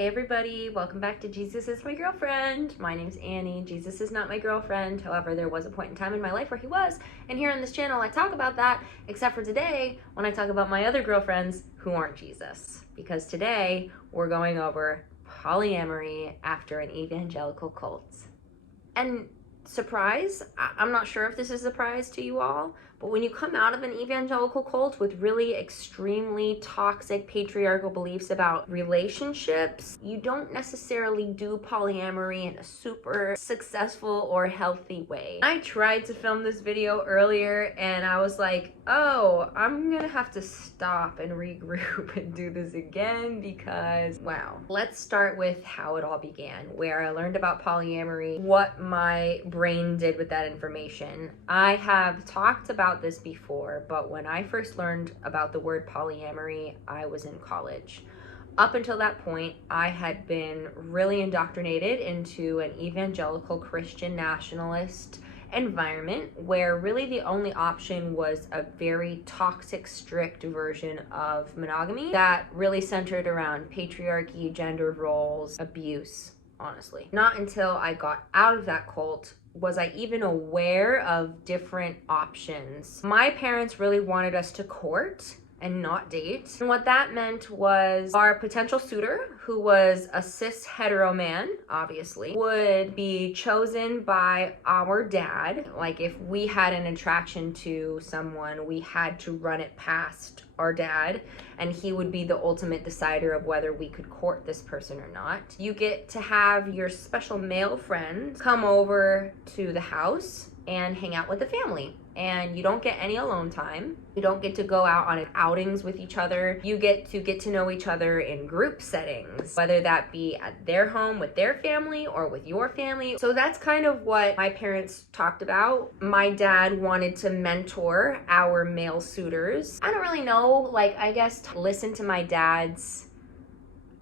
Hey everybody, welcome back to Jesus is My Girlfriend. My name's Annie. Jesus is not my girlfriend. However, there was a point in time in my life where he was, and here on this channel I talk about that, except for today when I talk about my other girlfriends who aren't Jesus. Because today we're going over polyamory after an evangelical cult. And surprise, I'm not sure if this is a surprise to you all, but when you come out of an evangelical cult with really extremely toxic patriarchal beliefs about relationships, you don't necessarily do polyamory in a super successful or healthy way. I tried to film this video earlier and I was like, oh, I'm gonna have to stop and regroup and do this again because, wow. Let's start with how it all began, where I learned about polyamory, what my brain did with that information. I have talked about this before, but when I first learned about the word polyamory, I was in college. Up until that point, I had been really indoctrinated into an evangelical Christian nationalist environment where really the only option was a very toxic, strict version of monogamy that really centered around patriarchy, gender roles, abuse, honestly. Not until I got out of that cult was I even aware of different options. My parents really wanted us to court and not date. And what that meant was our potential suitor, who was a cis hetero man, obviously, would be chosen by our dad. Like if we had an attraction to someone, we had to run it past our dad, and he would be the ultimate decider of whether we could court this person or not. You get to have your special male friend come over to the house and hang out with the family. And you don't get any alone time. You don't get to go out on outings with each other. You get to know each other in group settings, whether that be at their home with their family or with your family. So that's kind of what my parents talked about. My dad wanted to mentor our male suitors. I don't really know, like, I guess to listen to my dad's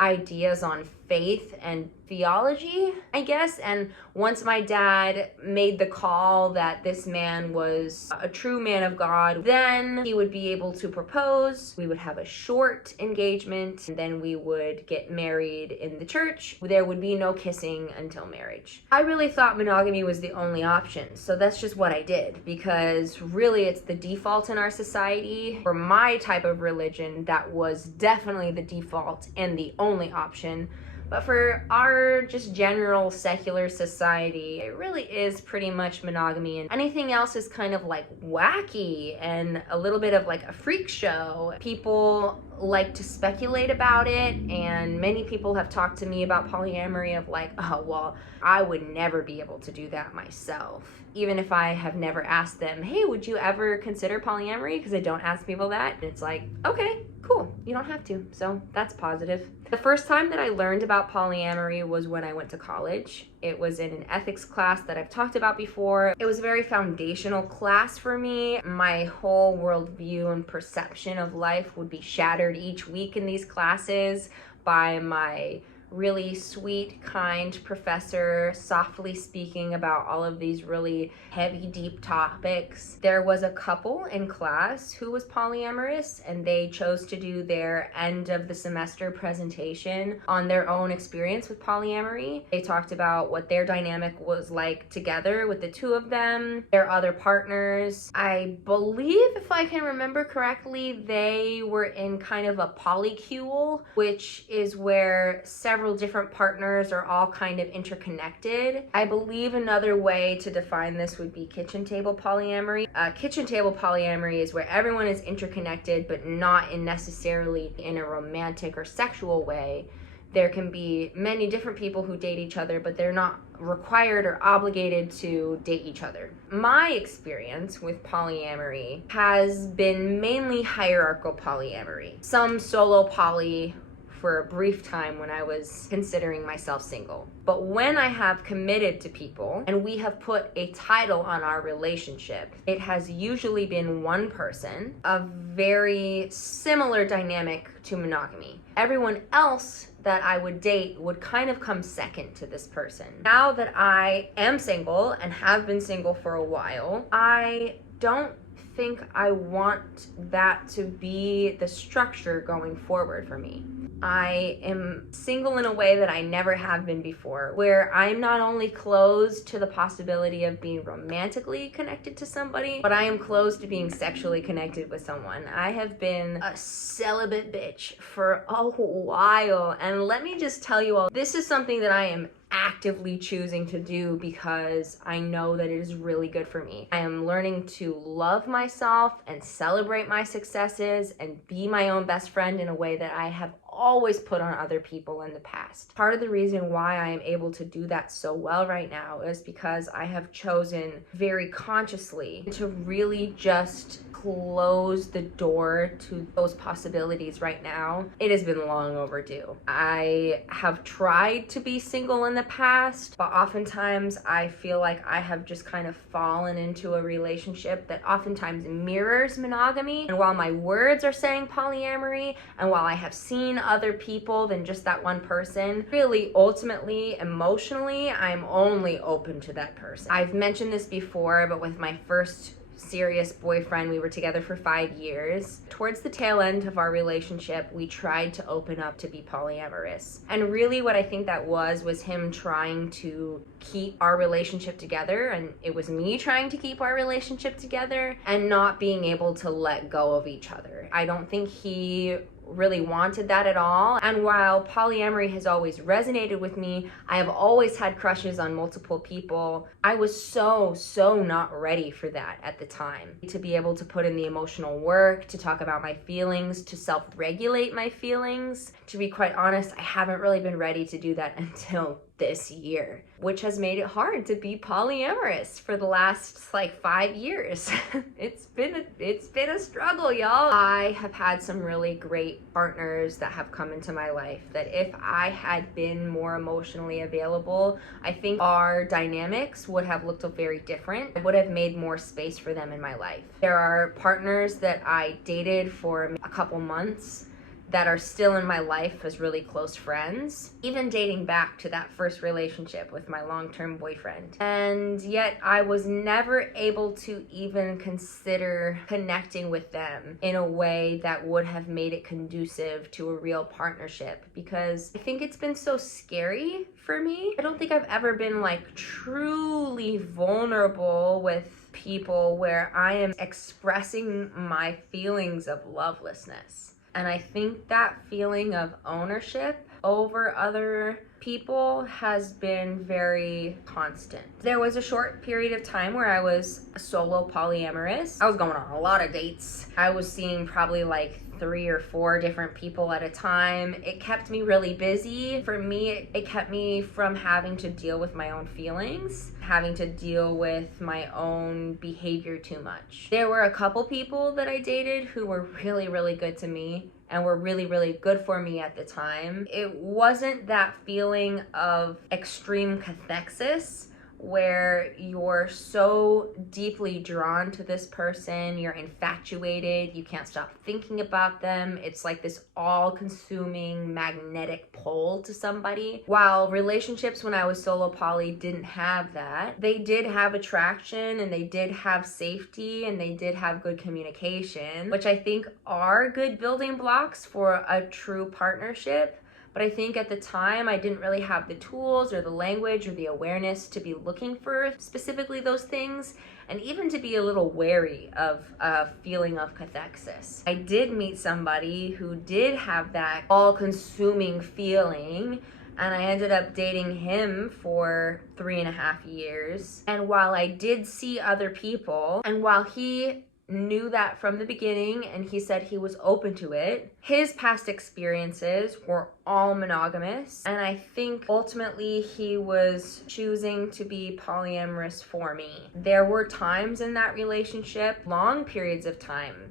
ideas on faith and theology, I guess. And once my dad made the call that this man was a true man of God, then he would be able to propose. We would have a short engagement, and then we would get married in the church. There would be no kissing until marriage. I really thought monogamy was the only option, so that's just what I did, because really it's the default in our society. For my type of religion, that was definitely the default and the only option. But for our just general secular society, it really is pretty much monogamy, and anything else is kind of like wacky and a little bit of like a freak show. People like to speculate about it, and many people have talked to me about polyamory of like, oh, well, I would never be able to do that myself. Even if I have never asked them, hey, would you ever consider polyamory? Because I don't ask people that. And it's like, okay, cool, you don't have to. So that's positive. The first time that I learned about polyamory was when I went to college. It was in an ethics class that I've talked about before. It was a very foundational class for me. My whole worldview and perception of life would be shattered each week in these classes by my really sweet, kind professor softly speaking about all of these really heavy, deep topics. There was a couple in class who was polyamorous, and they chose to do their end of the semester presentation on their own experience with polyamory. They talked about what their dynamic was like together with the two of them, their other partners. I believe, if I can remember correctly, they were in kind of a polycule, which is where several different partners are all kind of interconnected. I believe another way to define this would be kitchen table polyamory. Kitchen table polyamory is where everyone is interconnected, but not necessarily in a romantic or sexual way. There can be many different people who date each other, but they're not required or obligated to date each other. My experience with polyamory has been mainly hierarchical polyamory. Some solo poly for a brief time when I was considering myself single. But when I have committed to people and we have put a title on our relationship, it has usually been one person, a very similar dynamic to monogamy. Everyone else that I would date would kind of come second to this person. Now that I am single and have been single for a while, I don't think I want that to be the structure going forward for me. I am single in a way that I never have been before, where I'm not only closed to the possibility of being romantically connected to somebody, but I am closed to being sexually connected with someone. I have been a celibate bitch for a while, and let me just tell you all, this is something that I am actively choosing to do because I know that it is really good for me. I am learning to love myself and celebrate my successes and be my own best friend in a way that I have always put on other people in the past. Part of the reason why I am able to do that so well right now is because I have chosen very consciously to really just close the door to those possibilities right now. It has been long overdue. I have tried to be single in the past, but oftentimes I feel like I have just kind of fallen into a relationship that oftentimes mirrors monogamy. And while my words are saying polyamory, and while I have seen other people than just that one person, really ultimately, emotionally, I'm only open to that person. I've mentioned this before, but with my first serious boyfriend, we were together for 5 years. Towards the tail end of our relationship, we tried to open up to be polyamorous. And really what I think that was him trying to keep our relationship together, and it was me trying to keep our relationship together and not being able to let go of each other. I don't think he really wanted that at all. And while polyamory has always resonated with me, I have always had crushes on multiple people. I was so not ready for that at the time. To be able to put in the emotional work, to talk about my feelings, to self-regulate my feelings. To be quite honest, I haven't really been ready to do that until this year, which has made it hard to be polyamorous for the last 5 years. It's been a struggle, y'all. I have had some really great partners that have come into my life that if I had been more emotionally available, I think our dynamics would have looked very different. I would have made more space for them in my life. There are partners that I dated for a couple months that are still in my life as really close friends, even dating back to that first relationship with my long-term boyfriend. And yet I was never able to even consider connecting with them in a way that would have made it conducive to a real partnership, because I think it's been so scary for me. I don't think I've ever been truly vulnerable with people where I am expressing my feelings of lovelessness. And I think that feeling of ownership over other people has been very constant. There was a short period of time where I was solo polyamorous. I was going on a lot of dates. I was seeing probably 3 or 4 different people at a time. It kept me really busy. For me, it kept me from having to deal with my own feelings, having to deal with my own behavior too much. There were a couple people that I dated who were really, really good to me and were really, really good for me at the time. It wasn't that feeling of extreme cathexis where you're so deeply drawn to this person, you're infatuated, you can't stop thinking about them. It's like this all-consuming magnetic pull to somebody. While relationships when I was solo poly didn't have that, they did have attraction and they did have safety and they did have good communication, which I think are good building blocks for a true partnership. But I think at the time I didn't really have the tools or the language or the awareness to be looking for specifically those things, and even to be a little wary of a feeling of cathexis. I did meet somebody who did have that all-consuming feeling, and I ended up dating him for 3.5 years. And while I did see other people, and while he knew that from the beginning and he said he was open to it, his past experiences were all monogamous, and I think ultimately he was choosing to be polyamorous for me. There were times in that relationship, long periods of time,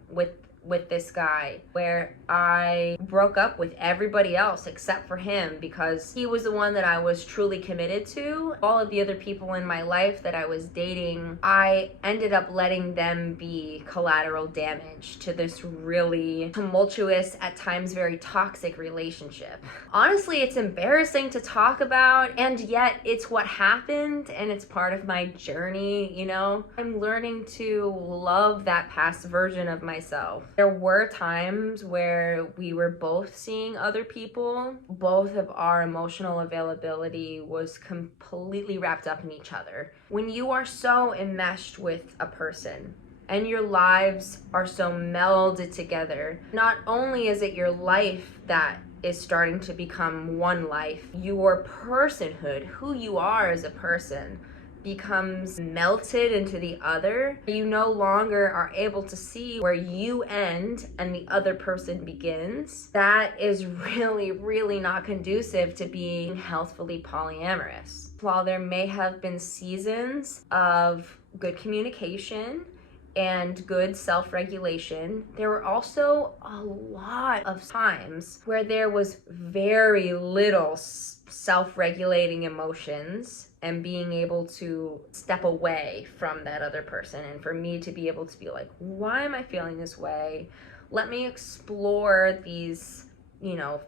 with this guy where I broke up with everybody else except for him because he was the one that I was truly committed to. All of the other people in my life that I was dating, I ended up letting them be collateral damage to this really tumultuous, at times very toxic relationship. Honestly, it's embarrassing to talk about, and yet it's what happened and it's part of my journey, you know? I'm learning to love that past version of myself. There were times where we were both seeing other people. Both of our emotional availability was completely wrapped up in each other. When you are so enmeshed with a person and your lives are so melded together, not only is it your life that is starting to become one life, your personhood, who you are as a person, becomes melted into the other. You no longer are able to see where you end and the other person begins. That is really, really not conducive to being healthfully polyamorous. While there may have been seasons of good communication and good self-regulation, there were also a lot of times where there was very little self-regulating emotions and being able to step away from that other person, and for me to be able to be like, why am I feeling this way? Let me explore these,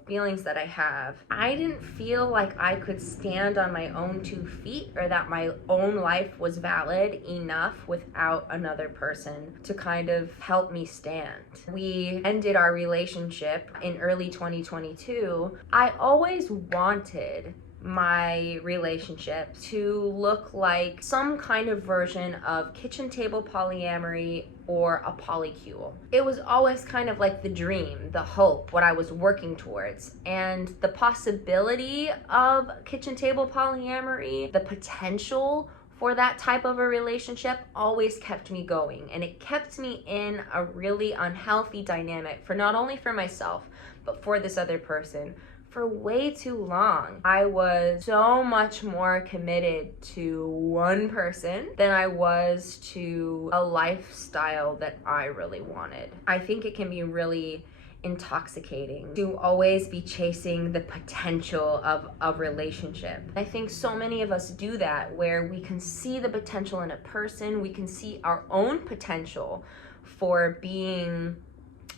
feelings that I have. I didn't feel like I could stand on my own 2 feet, or that my own life was valid enough without another person to kind of help me stand. We ended our relationship in early 2022. I always wanted my relationship to look like some kind of version of kitchen table polyamory or a polycule. It was always kind of like the dream, the hope, what I was working towards. And the possibility of kitchen table polyamory, the potential for that type of a relationship always kept me going. And it kept me in a really unhealthy dynamic for not only for myself, but for this other person. For way too long, I was so much more committed to one person than I was to a lifestyle that I really wanted. I think it can be really intoxicating to always be chasing the potential of a relationship. I think so many of us do that, where we can see the potential in a person, we can see our own potential for being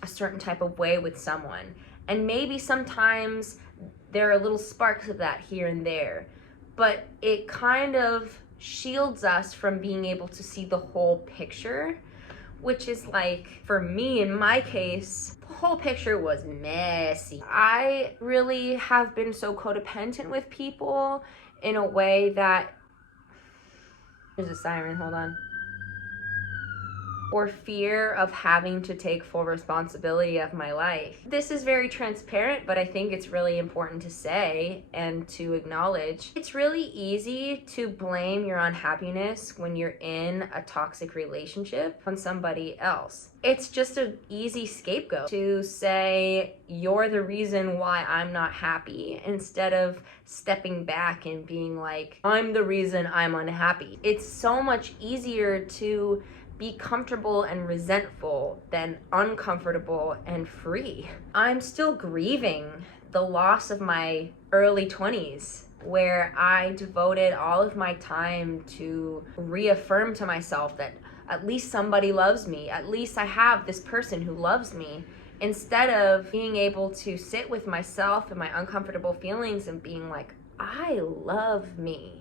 a certain type of way with someone. And maybe sometimes there are little sparks of that here and there, but it kind of shields us from being able to see the whole picture, which is like, for me, in my case, the whole picture was messy. I really have been so codependent with people in a way that, there's a siren, hold on. Or fear of having to take full responsibility of my life. This is very transparent, but I think it's really important to say and to acknowledge. It's really easy to blame your unhappiness when you're in a toxic relationship on somebody else. It's just an easy scapegoat to say, you're the reason why I'm not happy, instead of stepping back and being like, I'm the reason I'm unhappy. It's so much easier to be comfortable and resentful than uncomfortable and free. I'm still grieving the loss of my early 20s, where I devoted all of my time to reaffirm to myself that at least somebody loves me, at least I have this person who loves me, instead of being able to sit with myself and my uncomfortable feelings and being like, I love me.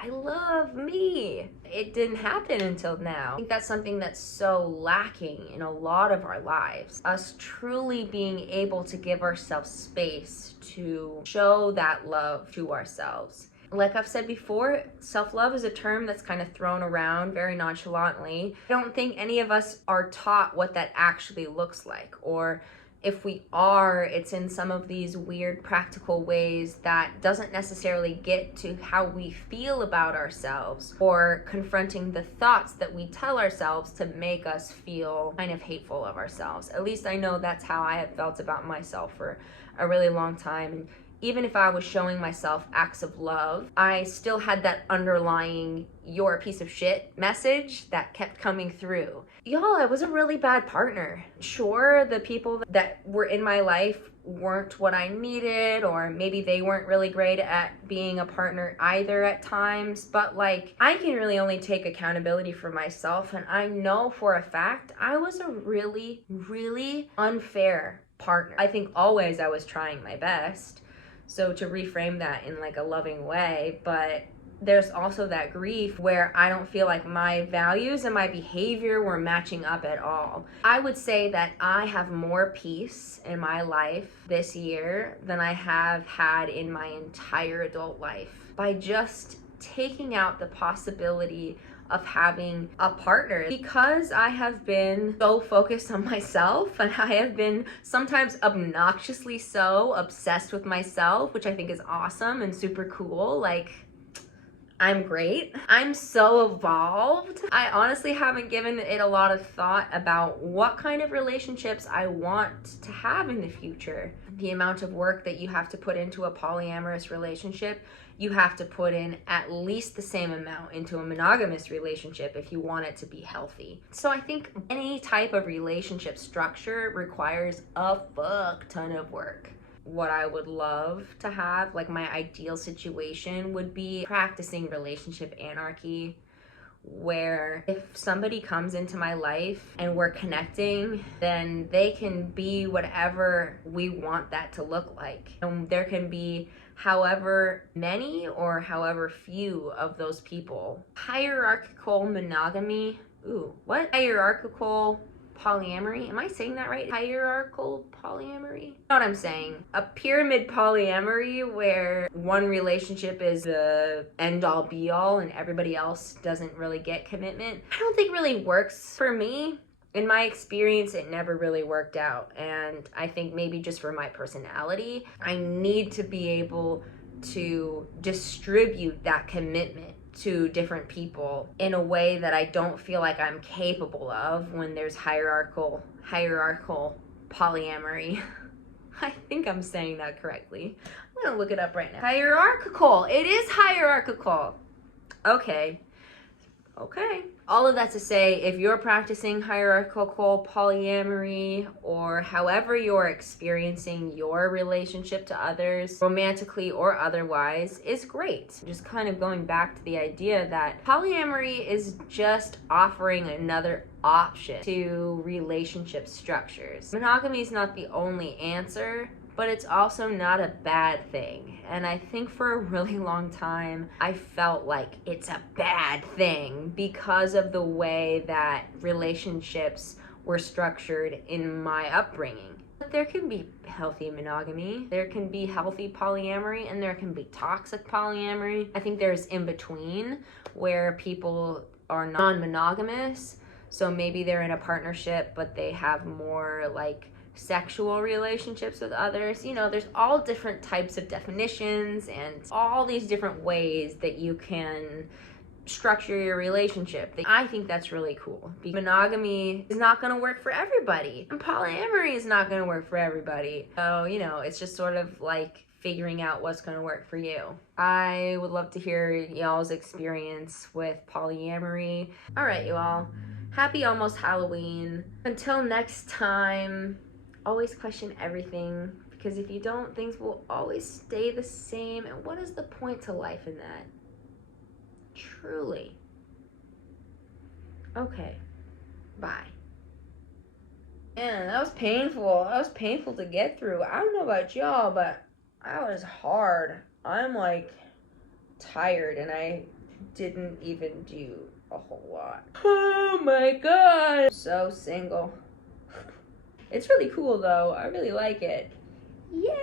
I love me. It didn't happen until now. I think that's something that's so lacking in a lot of our lives. Us truly being able to give ourselves space to show that love to ourselves. Like I've said before, self-love is a term that's kind of thrown around very nonchalantly. I don't think any of us are taught what that actually looks like, or if we are, it's in some of these weird practical ways that doesn't necessarily get to how we feel about ourselves, or confronting the thoughts that we tell ourselves to make us feel kind of hateful of ourselves. At least I know that's how I have felt about myself for a really long time. And even if I was showing myself acts of love, I still had that underlying "you're a piece of shit" message that kept coming through. Y'all, I was a really bad partner. Sure, the people that were in my life weren't what I needed, or maybe they weren't really great at being a partner either at times, but like, I can really only take accountability for myself, and I know for a fact I was a really, really unfair partner. I think always I was trying my best, so to reframe that in like a loving way, but there's also that grief where I don't feel like my values and my behavior were matching up at all. I would say that I have more peace in my life this year than I have had in my entire adult life by just taking out the possibility of having a partner, because I have been so focused on myself, and I have been sometimes obnoxiously so obsessed with myself, which I think is awesome and super cool. Like, I'm great. I'm so evolved. I honestly haven't given it a lot of thought about what kind of relationships I want to have in the future. The amount of work that you have to put into a polyamorous relationship, you have to put in at least the same amount into a monogamous relationship if you want it to be healthy. So I think any type of relationship structure requires a fuck ton of work. What I would love to have, like my ideal situation, would be practicing relationship anarchy, where if somebody comes into my life and we're connecting, then they can be whatever we want that to look like. And there can be however many or however few of those people. Hierarchical monogamy. Ooh, what? Hierarchical polyamory? Am I saying that right? Hierarchical polyamory? You know what I'm saying? A pyramid polyamory where one relationship is the end-all be-all and everybody else doesn't really get commitment. I don't think really works for me. In my experience, it never really worked out. And I think maybe just for my personality, I need to be able to distribute that commitment to different people in a way that I don't feel like I'm capable of when there's hierarchical polyamory. I think I'm saying that correctly. I'm gonna look it up right now. Hierarchical. It is hierarchical. Okay. All of that to say, if you're practicing hierarchical polyamory, or however you're experiencing your relationship to others, romantically or otherwise, is great. Just kind of going back to the idea that polyamory is just offering another option to relationship structures. Monogamy is not the only answer, but it's also not a bad thing. And I think for a really long time, I felt like it's a bad thing because of the way that relationships were structured in my upbringing. But there can be healthy monogamy, there can be healthy polyamory, and there can be toxic polyamory. I think there's in between where people are non-monogamous, so maybe they're in a partnership, but they have more like sexual relationships with others. You know, there's all different types of definitions and all these different ways that you can structure your relationship. I think that's really cool. Monogamy is not going to work for everybody, and polyamory is not going to work for everybody. So, you know, it's just sort of like figuring out what's going to work for you. I would love to hear y'all's experience with polyamory. All right, you all. Happy almost Halloween. Until next time, always question everything, because if you don't, things will always stay the same. And what is the point to life in that? Truly. Okay. Bye. Man, that was painful. That was painful to get through. I don't know about y'all, but that was hard. I'm like tired, and I didn't even do a whole lot. Oh my god. I'm so single. It's really cool though. I really like it. Yeah.